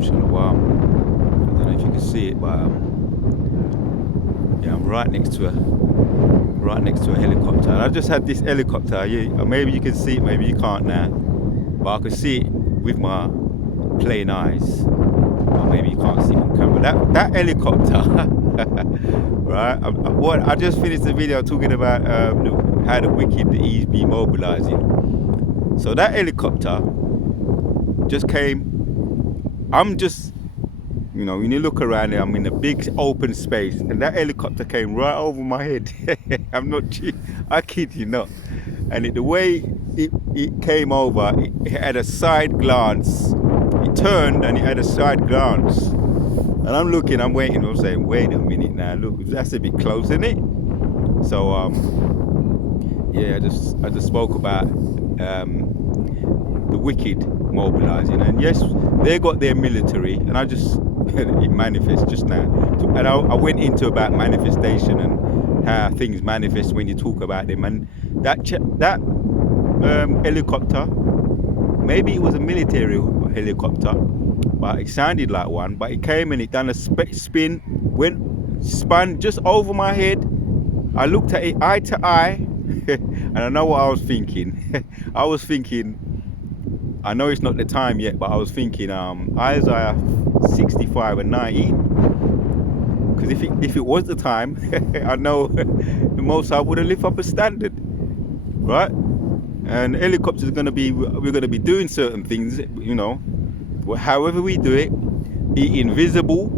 Shalom. I don't know if you can see it, but yeah, I'm right next to a helicopter. And I just had this helicopter. Maybe you can see it, maybe you can't now, but I can see it with my plain eyes. Or maybe you can't see it on camera. That helicopter, right? I just finished the video talking about how the wicked is be mobilizing. So that helicopter just came. I'm just, when you look around there, I'm in a big open space, and that helicopter came right over my head. I kid you not. And the way it came over, it had a side glance. It turned and it had a side glance. And I'm looking, I'm waiting, I'm saying, wait a minute now, look, that's a bit close, isn't it? So, yeah, I just spoke about the wicked mobilizing, and yes, they got their military, and it manifests just now. And I went into about manifestation and how things manifest when you talk about them. And that helicopter, maybe it was a military helicopter, but it sounded like one. But it came and it done a spin, spun just over my head. I looked at it eye to eye, and I know what I was thinking. I know it's not the time yet, but I was thinking Isaiah 65 and 19. Because if it was the time, I know the Most High would have lifted up a standard, right? And helicopters we're going to be doing certain things, however we do it. The invisible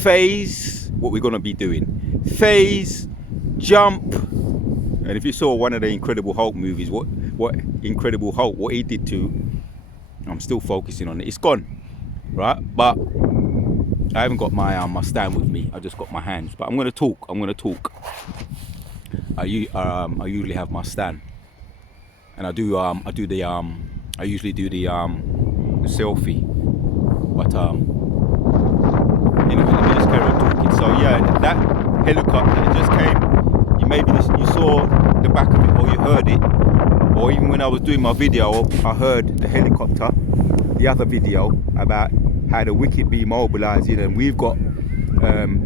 phase, what we're going to be doing. Phase, jump. And if you saw one of the Incredible Hulk movies, what Incredible Hulk, what he did to, I'm still focusing on it. It's gone, right? But I haven't got my stand with me. I just got my hands. But I'm gonna talk. I usually have my stand, and I usually do the selfie. But anyway, let me just carry on talking. So yeah, that helicopter, it just came. Maybe you saw the back of it, or you heard it, or even when I was doing my video, I heard the helicopter, the other video about how the wicked be mobilizing, and we've got,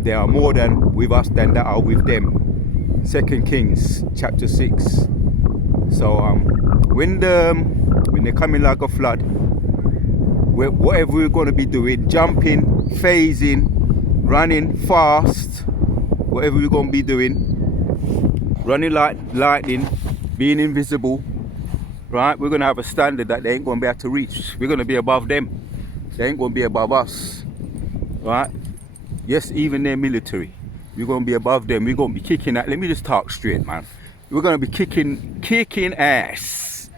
there are more than with us than that are with them. 2 Kings chapter 6. So when they're coming like a flood, whatever we're going to be doing, jumping, phasing, running fast, whatever we're going to be doing, running like lightning, being invisible, right? We're going to have a standard that they ain't going to be able to reach. We're going to be above them. They ain't going to be above us, right? Yes, even their military. We're going to be above them. We're going to be kicking that. Let me just talk straight, man. We're going to be kicking ass.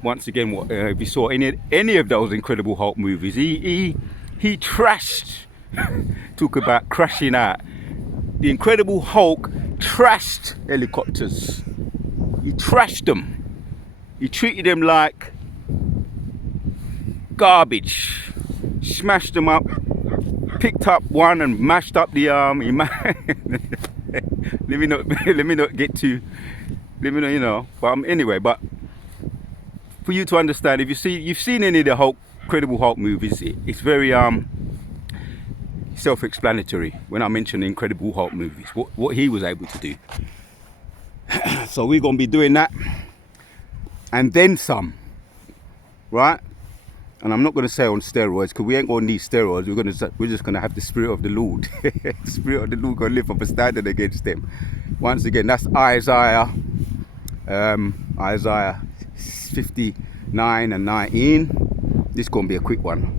Once again, if you saw any of those Incredible Hulk movies, he trashed, talk about crashing out. The Incredible Hulk trashed helicopters. He trashed them. He treated them like garbage. Smashed them up. Picked up one and mashed up the arm. Let me not get too. But anyway, but for you to understand, if you've seen any of the Incredible Hulk movies, it's very self-explanatory when I mention the Incredible Hulk movies, what he was able to do. So we're going to be doing that and then some, right? And I'm not going to say on steroids, because we ain't going to need steroids. We're just going to have the Spirit of the Lord. The Spirit of the Lord going to lift up a standard against them. Once again, that's Isaiah 59 and 19. This is going to be a quick one.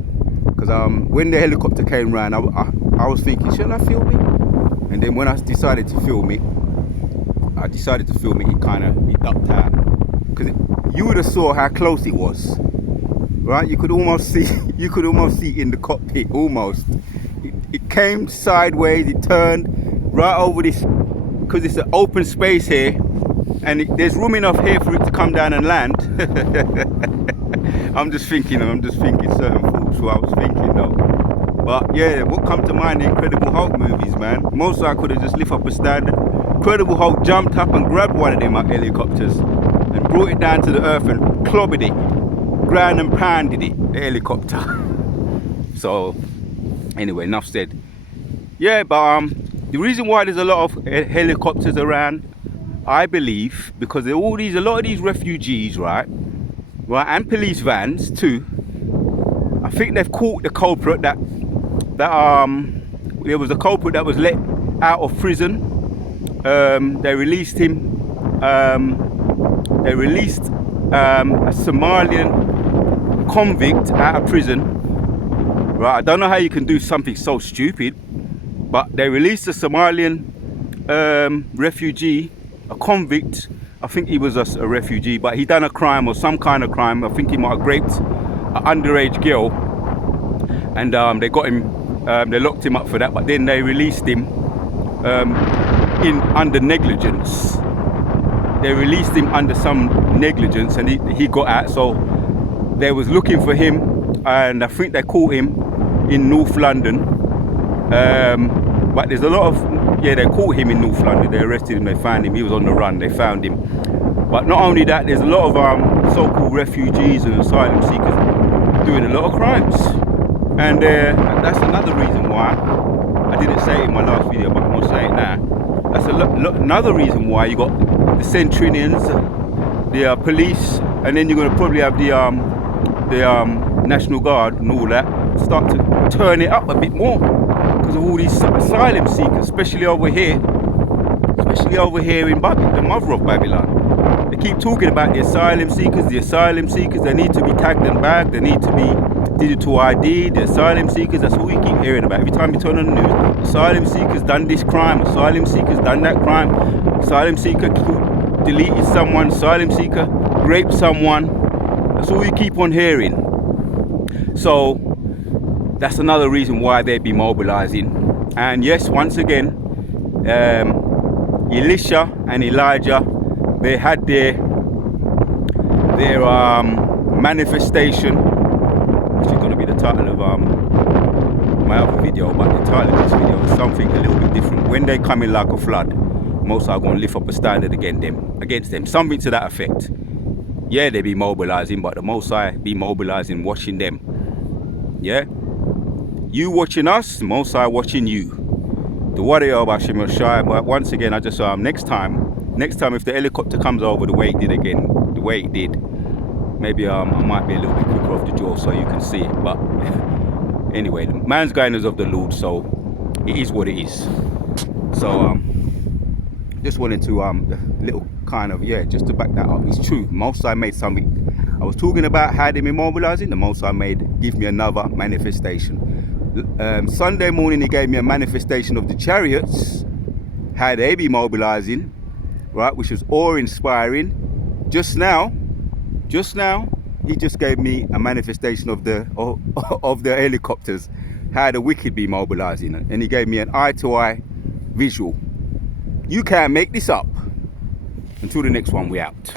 Because when the helicopter came round, I was thinking, shall I film it? And then when I decided to film it, it ducked out. Because you would have saw how close it was, right? You could almost see in the cockpit, almost. It came sideways, it turned right over this, because it's an open space here, and there's room enough here for it to come down and land. I'm just thinking certain thoughts, what I was thinking though. But yeah, what come to mind, the Incredible Hulk movies, man. Most I could have just lift up a standard. Incredible Hulk jumped up and grabbed one of them helicopters and brought it down to the earth and clobbered it, ground and pounded it, the helicopter. So anyway, enough said. Yeah, but the reason why there's a lot of helicopters around, I believe, because there are a lot of these refugees, right, and police vans too. I think they've caught the culprit that there was a culprit that was let out of prison. They released him. They released a Somalian convict out of prison. Right, I don't know how you can do something so stupid, but they released a Somalian refugee, a convict. I think he was a refugee, but he done a crime or some kind of crime. I think he might have raped an underage girl, and they got him. They locked him up for that, but then they released him under negligence. They released him under some negligence, and he got out. So they was looking for him, and I think they caught him in North London. But there's a lot of, they caught him in North London. They arrested him. They found him. He was on the run. They found him. But not only that, there's a lot of so-called refugees and asylum seekers doing a lot of crimes. And that's another reason why, I didn't say it in my last video, but I'm going to say it now. That's another reason why you got the Centurions, the police, and then you're going to probably have the National Guard and all that start to turn it up a bit more because of all these asylum seekers, especially over here in the mother of Babylon. They keep talking about the asylum seekers. They need to be tagged and bagged. They need to be digital ID. The asylum seekers, that's all we keep hearing about. Every time you turn on the news, asylum seekers done this crime, asylum seekers done that crime, asylum seeker deleted someone, asylum seeker raped someone. That's all we keep on hearing. So that's another reason why they'd be mobilizing. And yes, once again, Elisha and Elijah, they had their manifestation, which is going to be the title of my other video, but the title of this video is something a little bit different. When they come in like a flood, most are going to lift up a standard against them, something to that effect. Yeah, they be mobilizing, but the Most High be mobilizing, watching them. Yeah, you watching us, the Most High watching you. The warrior of Hashem Yoshai. But once again, I just next time if the helicopter comes over the way it did, maybe I might be a little bit quicker off the jaw so you can see it. But anyway, the man's going is of the Lord, so it is what it is. So just wanted to little kind of, just to back that up. It's true. Most I made something. I was talking about how they be mobilizing. The Most I give me another manifestation. Sunday morning he gave me a manifestation of the chariots, how they be mobilizing, right, which was awe-inspiring. Just now he just gave me a manifestation of the helicopters, how the wicked be mobilizing, and he gave me an eye-to-eye visual. You can't make this up. Until the next one, we out.